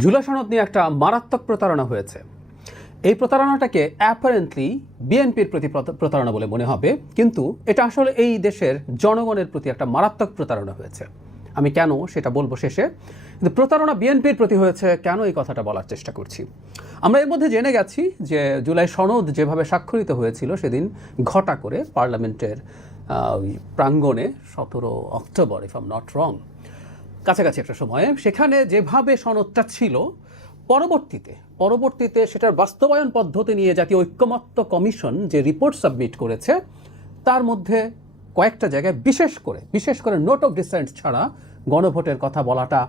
জুলাই সনদ নিয়ে একটা মারাত্মক প্রতারণা হয়েছে। এই প্রতারণাটাকে অ্যাপারেন্টলি বিএনপির প্রতি প্রতারণা বলে মনে হবে, কিন্তু এটা আসলে এই দেশের জনগণের প্রতি একটা মারাত্মক প্রতারণা হয়েছে। আমি কেন সেটা বলবো শেষে, কিন্তু প্রতারণা বিএনপির প্রতি হয়েছে কেন এই কথাটা বলার চেষ্টা করছি। আমরা এর মধ্যে জেনে গেছি যে জুলাই সনদ যেভাবে স্বাক্ষরিত হয়েছিল সেদিন ঘটা করে পার্লামেন্টের প্রাঙ্গণে 17 October, if I am not wrong, কাছাকাছি একটা সময়ে সেখানে যেভাবে সনদটা ছিল, পরবর্তীতে সেটার বাস্তবায়ন পদ্ধতি নিয়ে জাতীয় ঐক্যমত্য কমিশন যে রিপোর্ট সাবমিট করেছে তার মধ্যে কয়েকটা জায়গায় বিশেষ করে নোট অফ ডিসেন্ট ছাড়া গণভোটের কথা বলাটা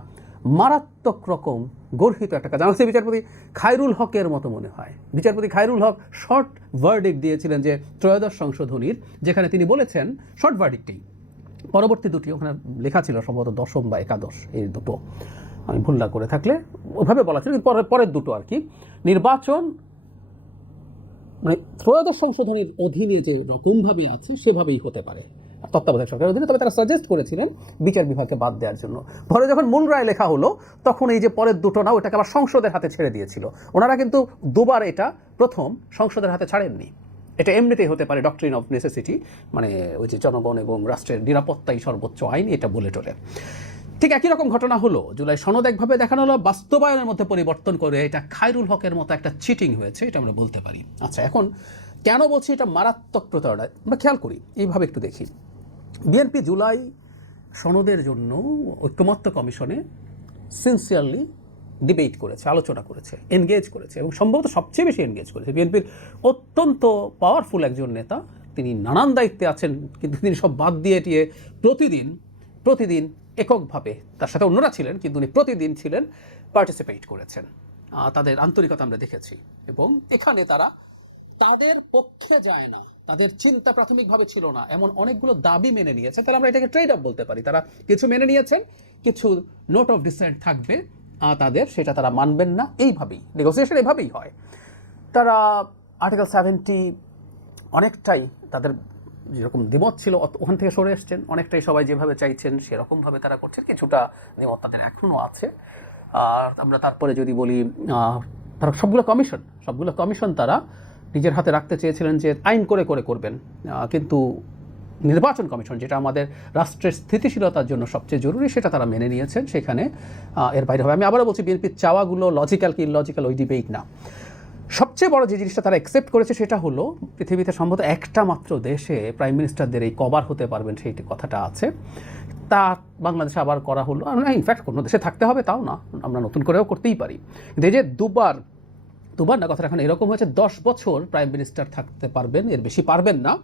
মারাত্মক রকম গর্হিত একটা কাজ। আমার বিচারপতি খায়রুল হকের মতো মনে হয়। বিচারপতি খায়রুল হক শর্ট ভার্ডিক্ট দিয়েছিলেন যে ত্রয়োদশ সংশোধনীর, যেখানে তিনি বলেছেন, শর্ট ভার্ডিক্টেই, পরবর্তী দুটি ওখানে লেখা ছিল সম্ভবত দশম বা একাদশ, এই দুটো আমি ভুল না করে থাকলে ওভাবে বলা ছিল, কিন্তু পরের দুটো আর কি, নির্বাচন মানে ত্রয়োদশ সংশোধনীর অধীনে যে রকমভাবে আছে সেভাবেই হতে পারে তত্ত্বাবধায়ক সরকারের অধীনে। তবে তারা সাজেস্ট করেছিলেন বিচার বিভাগকে বাদ দেওয়ার জন্য। পরে যখন মূল রায় লেখা হলো তখন এই যে পরের দুটো না, ওটাকে আবার সংসদের হাতে ছেড়ে দিয়েছিল ওনারা, কিন্তু দুবার এটা প্রথম সংসদের হাতে ছাড়েননি। এটা এমনিতেই হতে পারে ডক্ট্রিন অফ নেসেসিটি, মানে ওই যে জনগণ এবং রাষ্ট্রের নিরাপত্তাই সর্বোচ্চ আইন, এটা বলে টোলে। ঠিক একই রকম ঘটনা হলো, জুলাই সনদ একভাবে দেখানো হলো, বাস্তবায়নের মধ্যে পরিবর্তন করে এটা খায়রুল হকের মতো একটা চিটিং হয়েছে, এটা আমরা বলতে পারি। আচ্ছা, এখন কেন বলছি এটা মারাত্মক প্রতারণা, আমরা খেয়াল করি, এইভাবে একটু দেখি। বিএনপি জুলাই সনদের জন্য ঐক্যমত্য কমিশনে সিনসিয়ারলি ডিবেট করেছে, আলোচনা করেছে, এনগেজ করেছে, এবং সম্ভবত সবচেয়ে বেশি এনগেজ করেছে। বিএনপির অত্যন্ত পাওয়ারফুল একজন নেতা, তিনি নানান দায়িত্বে আছেন, কিন্তু তিনি সব বাদ দিয়ে টিয়ে প্রতিদিন এককভাবে, তার সাথে অন্যরা ছিলেন কিন্তু উনি প্রতিদিন ছিলেন, পার্টিসিপেট করেছেন। তাদের আন্তরিকতা আমরা দেখেছি, এবং এখানে তারা তাদের পক্ষে যায় না, তাদের চিন্তা প্রাথমিকভাবে ছিল না এমন অনেকগুলো দাবি মেনে নিয়েছে। তাহলে আমরা এটাকে ট্রেড অফ বলতে পারি। তারা কিছু মেনে নিয়েছেন, কিছু নোট অফ ডিসেন্ট থাকবে তাদের, সেটা তারা মানবেন না। এইভাবেই নেগোসিয়েশন এভাবেই হয়। তারা আর্টিকেল 70 অনেকটাই তাদের যেরকম দ্বিমত ছিল ওখান থেকে সরে এসছেন, অনেকটাই সবাই যেভাবে চাইছেন সেরকমভাবে তারা করছেন। কিছুটা দ্বিমত তাদের এখনও আছে। আর আমরা তারপরে যদি বলি, তারা সবগুলো কমিশন তারা নিজের হাতে রাখতে চেয়েছিলেন যে আইন করে করবেন, কিন্তু নির্বাচন কমিশন, যেটা আমাদের রাষ্ট্রের স্থিতিশীলতার জন্য সবচেয়ে জরুরি, সেটা তারা মেনে নিয়েছেন। সেখানে এর বাইরে হবে। আমি আবারও বলছি, বিএনপির চাওয়াগুলো লজিক্যাল কি ইললজিক্যাল ওই ডিবেট না। সবচেয়ে বড় যে জিনিসটা তারা অ্যাকসেপ্ট করেছে সেটা হলো, পৃথিবীতে সম্ভবত একটা মাত্র দেশে প্রাইম মিনিস্টারদের এই কভার হতে পারবেন সেই কথাটা আছে। তা বাংলাদেশে আবার করা হলো। ইনফ্যাক্ট কোনো দেশে থাকতে হবে তাও না, আমরা নতুন করেও করতেই পারি। কিন্তু এই যে দুবার না, কথাটা এখন এরকম হয়েছে, 10 বছর প্রাইম মিনিস্টার থাকতে পারবেন, এর বেশি পারবেন না।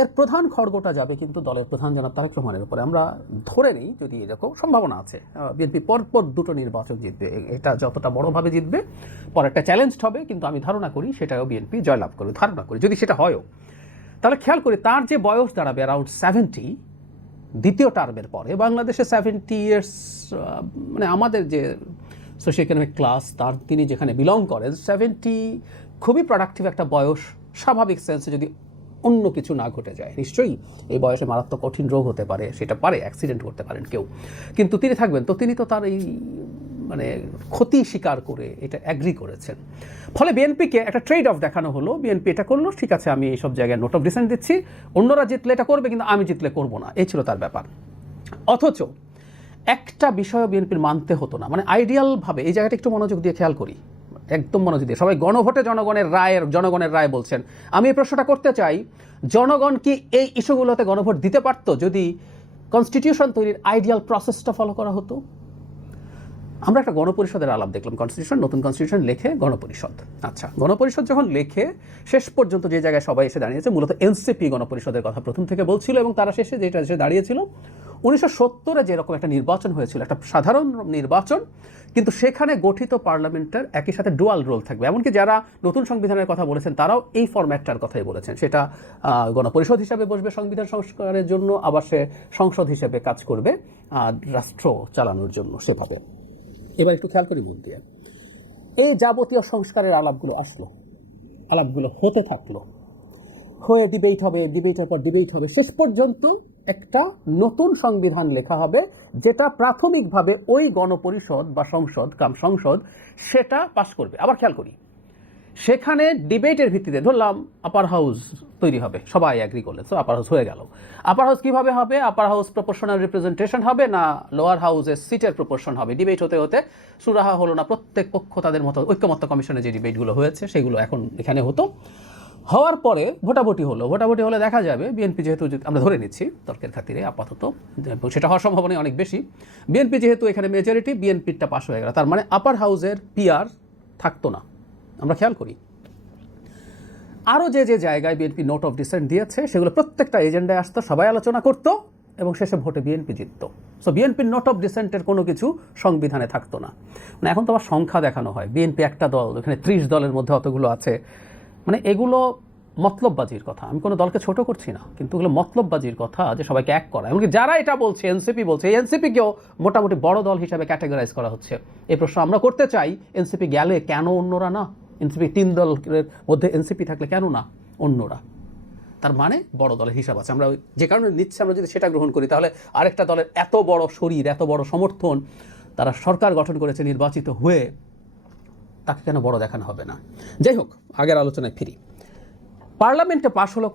এর প্রধান খড়গটা যাবে কিন্তু দলের প্রধান জনাব তারেক রহমানের উপরে। আমরা ধরে নিই, যদি এরকম সম্ভাবনা আছে, বিএনপি পরপর দুটো নির্বাচন জিতবে, এটা যতটা বড়ভাবে জিতবে, পরে একটা চ্যালেঞ্জ হবে, কিন্তু আমি ধারণা করি সেটাও বিএনপি জয়লাভ করবে, ধারণা করি। যদি সেটা হয়ও, তাহলে খেয়াল করি তার যে বয়স দাঁড়াবে অ্যারাউন্ড 70, দ্বিতীয় টার্মের পরে। বাংলাদেশে 70 ইয়ার্স, মানে আমাদের যে সোশিও ইকোনমিক ক্লাস, তিনি যেখানে বিলং করেন, 70 খুবই প্রোডাক্টিভ একটা বয়স, স্বাভাবিক সেন্সে, যদি অন্য কিছু না ঘটে যায়। নিশ্চয়ই এই বয়সে মারাত্মক কঠিন রোগ হতে পারে, সেটা পারে, অ্যাক্সিডেন্ট করতে পারেন কেউ, কিন্তু তিনি থাকবেন। তো তিনি তো তার এই মানে ক্ষতি স্বীকার করে এটা অ্যাগ্রি করেছেন। ফলে বিএনপিকে একটা ট্রেড অফ দেখানো হলো। বিএনপি এটা করলো, ঠিক আছে আমি এইসব জায়গায় নোট অফ ডিসেন্ট দিচ্ছি, অন্যরা জিতলে এটা করবে কিন্তু আমি জিতলে করবো না, এই ছিল তার ব্যাপার। অথচ একটা বিষয় বিএনপির মানতে হতো না, মানে আইডিয়ালভাবে, এই জায়গাটা একটু মনোযোগ দিয়ে খেয়াল করি, একদম মনোযোগ দিয়ে। সবাই গণভোটে জনগণের রায় বলছেন। আমি এই প্রশ্নটা করতে চাই, জনগণ কি এই ইস্যুগুলোতে গণভোট দিতে পারতো যদি কনস্টিটিউশন তৈরির আইডিয়াল প্রসেসটা ফলো করা হতো? আমরা একটা গণপরিষদের আলাপ দেখলাম, নতুন কনস্টিটিউশন লেখে গণপরিষদ। আচ্ছা, গণপরিষদ যখন লেখে শেষ পর্যন্ত যে জায়গায় সবাই এসে দাঁড়িয়েছে, মূলত এনসিপি গণপরিষদের কথা প্রথম থেকে বলছিল, এবং তারা শেষে যেটা এসে দাঁড়িয়েছিল, 1970-এ যেরকম একটা নির্বাচন হয়েছিল, একটা সাধারণ নির্বাচন, কিন্তু সেখানে গঠিত পার্লামেন্টের একই সাথে ডুয়াল রোল থাকবে। এমনকি যারা নতুন সংবিধানের কথা বলেছেন তারাও এই ফরম্যাটটার কথাই বলেছেন। সেটা গণপরিষদ হিসাবে বসবে সংবিধান সংস্কারের জন্য, আবার সে সংসদ হিসেবে কাজ করবে রাষ্ট্র চালানোর জন্য, সেভাবে। এবার একটু খেয়াল করি মন দিয়ে, এই যাবতীয় সংস্কারের আলাপগুলো হতে থাকলো, হয়ে ডিবেট হবে, ডিবেটের পর ডিবেট হবে, শেষ পর্যন্ত একটা নতুন সংবিধান লেখা হবে, যেটা প্রাথমিকভাবে ওই গণপরিষদ বা সংসদ সেটা পাশ করবে। আবার খেয়াল করি, সেখানে ডিবেটের ভিত্তিতে ধরলাম আপার হাউস তৈরি হবে, সবাই অ্যাগ্রি করলেন, সো আপার হাউস হয়ে গেল। আপার হাউস কীভাবে হবে? আপার হাউস প্রপোর্শনাল রিপ্রেজেন্টেশন হবে না লোয়ার হাউসের সিটের প্রপোর্শন হবে? ডিবেট হতে হতে সুরাহা হলো না, প্রত্যেক পক্ষ তাদের মতো ঐক্যমত্য কমিশনে যে ডিবেটগুলো হয়েছে সেগুলো এখন এখানে হতো। হওয়ার পরে ভোটাভুটি হলো, ভোটাভুটি হলে দেখা যাবে বিএনপি যেহেতু, আমরা ধরে নিচ্ছি তর্কের খাতিরে আপাতত, এবং সেটা হওয়ার সম্ভাবনা অনেক বেশি, বিএনপি যেহেতু এখানে মেজরিটি, বিএনপিরটা পাশ হয়ে গেল, তার মানে আপার হাউসের পিআর থাকতো না। আমরা খেয়াল করি আরও যে যে জায়গায় বিএনপি নোট অফ ডিসেন্ট দিয়েছে সেগুলো প্রত্যেকটা এজেন্ডায় আসতো, সবাই আলোচনা করতো এবং শেষে ভোটে বিএনপি জিতত। সো বিএনপির নোট অফ ডিসেন্টের কোনো কিছু সংবিধানে থাকতো না। মানে এখন তো আবার সংখ্যা দেখানো হয়, বিএনপি একটা দল, এখানে 30 দলের মধ্যে অতগুলো আছে, মানে এগুলো মতলববাজির কথা। আমি কোনো দলকে ছোট করছি না, কিন্তু এগুলো মতলববাজির কথা, যে সবাইকে এক করা। এমনকি যারা এটা বলছে, এনসিপি বলছে, এই এনসিপিকেও মোটামুটি বড় দল হিসাবে ক্যাটেগরাইজ করা হচ্ছে। এই প্রশ্ন আমরা করতে চাই, এনসিপি গেলে কেন অন্যরা না? এনসিপি 3 দলের মধ্যে এনসিপি থাকলে কেন না অন্যরা? তার মানে বড় দলের হিসাব আছে। আমরা যে কারণে নিচ্ছে, আমরা যদি সেটা গ্রহণ করি, তাহলে আরেকটা দলের এত বড় শরীর, এত বড় সমর্থন, তারা সরকার গঠন করেছে নির্বাচিত হয়ে, তাকে কেন বড় দেখানো হবে না? যাই হোক, আগের আলোচনায় ফিরি। পার্লামেন্টে পাশ হলো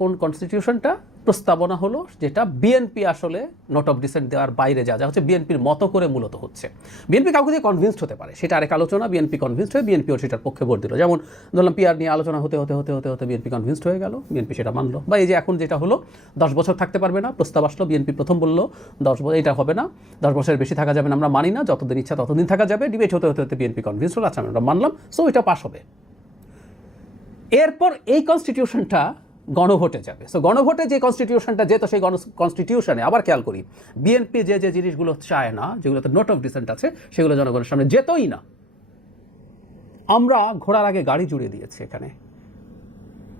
কোন কনস্টিটিউশনটা? প্রস্তাবনা হলো যেটা বিএনপি আসলে নোট অফ ডিসেন্ট দেওয়ার বাইরে যা হচ্ছে বিএনপির মতো করে মূলত হচ্ছে। বিএনপি কাউকে দিয়ে কনভিন্সড হতে পারে, সেটা আরেক আলোচনা। বিএনপি কনভিন্সড হয়ে বিএনপিও সেটার পক্ষে ভোট দিল। যেমন ধরলাম পিআর নিয়ে আলোচনা হতে হতে হতে হতে হতে বিএনপি কনভিন্সড হয়ে গেল, বিএনপি সেটা মানলো। বা এই যে এখন যেটা হলো 10 বছর থাকতে পারবে না, প্রস্তাব আসলো, বিএনপি প্রথম বললো 10 বছর এটা হবে না, 10 বছরের বেশি থাকা যাবে না, আমরা মানি না, যতদিন ইচ্ছা ততদিন থাকা যাবে। ডিবেট হতে হতে হতে বিএনপি কনভিন্সড হলো, আচ্ছা আমরা মানলাম, সো এটা পাস হবে। এরপর এই কনস্টিটিউশনটা গণভোটে যাবে। সো গণভোটে যে কনস্টিটিউশনটা যেত, সেই কনস্টিটিউশনে আবার খেয়াল করি, বিএনপি যে যে জিনিসগুলো চায় না, যেগুলোতে নোট অফ ডিসেন্ট আছে, সেগুলো জনগণের সামনে যেতই না। আমরা ঘোড়ার আগে গাড়ি জুড়ে দিয়েছি এখানে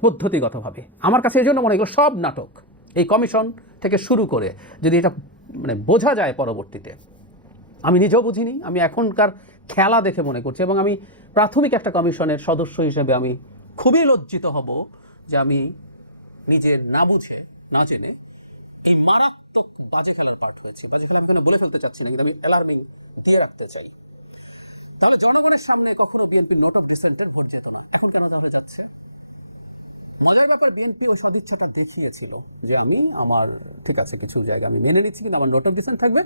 পদ্ধতিগতভাবে। আমার কাছে এই জন্য মনে হয় এগুলো সব নাটক। এই কমিশন থেকে শুরু করে যদি এটা মানে বোঝা যায় পরবর্তীতে, আমি নিজেও বুঝিনি, আমি এখনকার খেলা দেখে মনে করছি, এবং আমি প্রাথমিক একটা কমিশনের সদস্য হিসেবে আমি খুবই লজ্জিত হব যে আমি নিজে না বুঝে না জেনে এই মারাত্মক বাজে খেলার পার্ট হয়েছে। বাজে খেলা আমি কেন বলে ফেলতে চাচ্ছি না, কিন্তু আমি অ্যালার্মিং দিয়ে রাখতে চাই। তাহলে জনগণের সামনে কখনো বিএনপি নোট অফ ডিসেন্টের ভোট যেত না, এখন কেন জানা যাচ্ছে? মজার ব্যাপার, বিএনপি ওই সদিচ্ছাটা দেখিয়েছিল যে আমি আমার ঠিক আছে কিছু জায়গা আমি মেনে নিচ্ছি, কিন্তু আমার নোট অফ ডিসেন্ট থাকবে।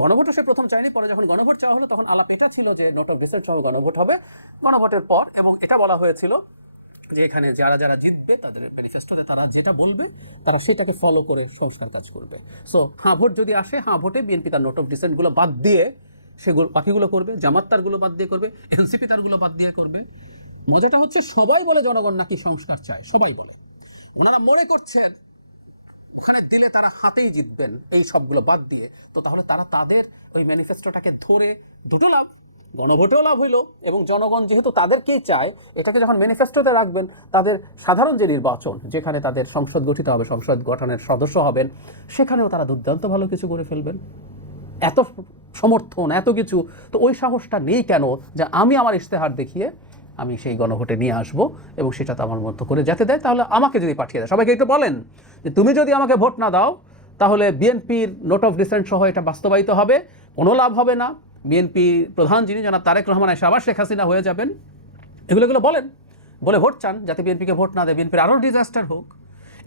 গণভোটও সে প্রথম চাইনি, পরে যখন গণভোট চাওয়া হলো তখন আলাপ এটা ছিল যে নোট অফ ডিসেন্ট সহ গণভোট হবে। গণভোটের পর এবং এটা বলা হয়েছিল যে এখানে যারা যারা জিতবে তাদের ম্যানিফেস্টোতে তারা যেটা বলবে তারা সেটাকে ফলো করে সংস্কার কাজ করবে। সো হ্যাঁ ভোট যদি আসে, হ্যাঁ ভোটে বিএনপি তার নোট অফ ডিসেন্টগুলো বাদ দিয়ে সেগুলো বাকিগুলো করবে, জামাত তারগুলো বাদ দিয়ে করবে, এনসিপি তারগুলো বাদ দিয়ে করবে। মজাটা হচ্ছে সবাই বলে জনগণ নাকি সংস্কার চায়, সবাই বলে। ওনারা মনে করছেন ওখানে দিলে তারা হাতেই জিতবেন এই সবগুলো বাদ দিয়ে। তো তাহলে তারা তাদের ওই ম্যানিফেস্টোটাকে ধরে দুটো লাভ, গণভোটেও লাভ হইল, এবং জনগণ যেহেতু তাদেরকেই চায়, এটাকে যখন ম্যানিফেস্টোতে রাখবেন, তাদের সাধারণ যে নির্বাচন, যেখানে তাদের সংসদ গঠিত হবে, সংসদ গঠনের সদস্য হবেন, সেখানেও তারা দুর্দান্ত ভালো কিছু করে ফেলবেন। এত সমর্থন, এত কিছু, তো ওই সাহসটা নেই কেন যে আমি আমার ইশতেহার দেখিয়ে আমি সেই গণভোটে নিয়ে আসবো এবং সেটা তো আমার মতো করে যেতে দেয়। তাহলে আমাকে যদি পাঠিয়ে দেয়, সবাইকে একটু বলেন যে তুমি যদি আমাকে ভোট না দাও তাহলে বিএনপির নোট অফ ডিসেন্ট সহ এটা বাস্তবায়িত হবে, কোনো লাভ হবে না, বিএনপি প্রধান যিনি জনাব তারেক রহমান এসে আবার শেখ হাসিনা হয়ে যাবেন। এগুলো বলেন, বলে ভোট চান যাতে বিএনপিকে ভোট না দেয়, বিএনপির আরও ডিজাস্টার হোক।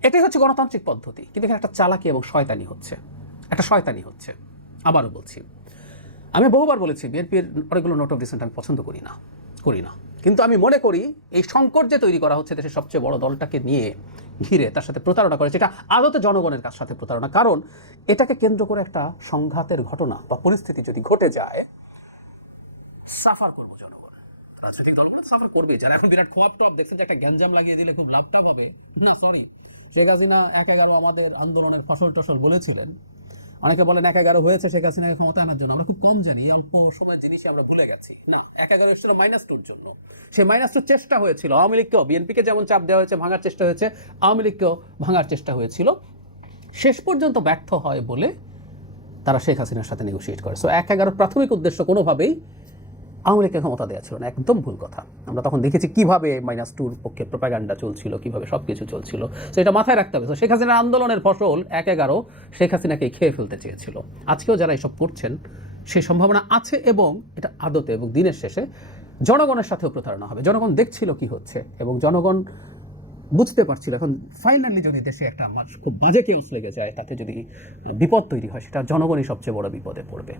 এটাই হচ্ছে গণতান্ত্রিক পদ্ধতি। কিন্তু এখানে একটা চালাকি এবং শয়তানি হচ্ছে, একটা শয়তানি হচ্ছে। আবারও বলছি, আমি বহুবার বলেছি বিএনপির অনেকগুলো নোট অফ ডিসেন্ট আমি পছন্দ করি না। কিন্তু আমি মনে করি এই সংকট যে তৈরি করা হচ্ছে দেশের সবচেয়ে বড় দলটাকে নিয়ে ঘিরে, তার সাথে প্রতারণা করেছে, এটা আদতে জনগণের সাথে প্রতারণা। কারণ এটাকে কেন্দ্র করে একটা সংঘাতের ঘটনা বা পরিস্থিতি যদি ঘটে যায়, সাফার করবো জনগণ। রাজনৈতিক দলগুলো সাফার করবে। যারা এখন বিরাট খোয়াব টপ দেখছে যে একটা গ্যাঞ্জাম লাগিয়ে দিলে খুব লাভটা পাবে, না সরি, শেখ হাসিনা 1/11 আমাদের আন্দোলনের ফসল টসল বলেছিলেন। অনেকে বলেন 1/11 হয়েছে শেখ হাসিনাকে ক্ষমতা আনার জন্য। আমরা খুব কম জানি, অল্প সময়ের জিনিসই আমরা ভুলে গেছি। না, 1/11 ছিল -2 জন্য। সেই -2 চেষ্টা হয়েছিল আওয়ামী লীগকেও, বিএনপিকে যেমন চাপ দেওয়া হয়েছে, ভাঙার চেষ্টা হয়েছে, আওয়ামী লীগকেও ভাঙার চেষ্টা হয়েছিল। শেষ পর্যন্ত ব্যর্থ হয় বলে তারা শেখ হাসিনার সাথে নেগোশিয়েট করে। সো 1/11 প্রাথমিক উদ্দেশ্য কোনোভাবেই আওয়ামী লীগকে ক্ষমতা দেওয়া ছিল না, একদম ভুল কথা। আমরা তখন দেখেছি কিভাবে -2 পক্ষে প্রোপাগান্ডা চলছিল, কিভাবে সব কিছু চলছিল। তো এটা মাথায় রাখতে হবে। তো শেখ হাসিনার আন্দোলনের ফসল 1/11 শেখ হাসিনাকে খেয়ে ফেলতে চেয়েছিল। আজকেও যারা এসব করছেন সেই সম্ভাবনা আছে, এবং এটা আদতে এবং দিনের শেষে জনগণের সাথেও প্রতারণা হবে। জনগণ দেখছিল কি হচ্ছে এবং জনগণ বুঝতে পারছিল। এখন ফাইনালি যদি দেশে একটা আমার খুব বাজে কেউস লেগে যায়, তাতে যদি বিপদ তৈরি হয়, সেটা জনগণই সবচেয়ে বড় বিপদে পড়বে।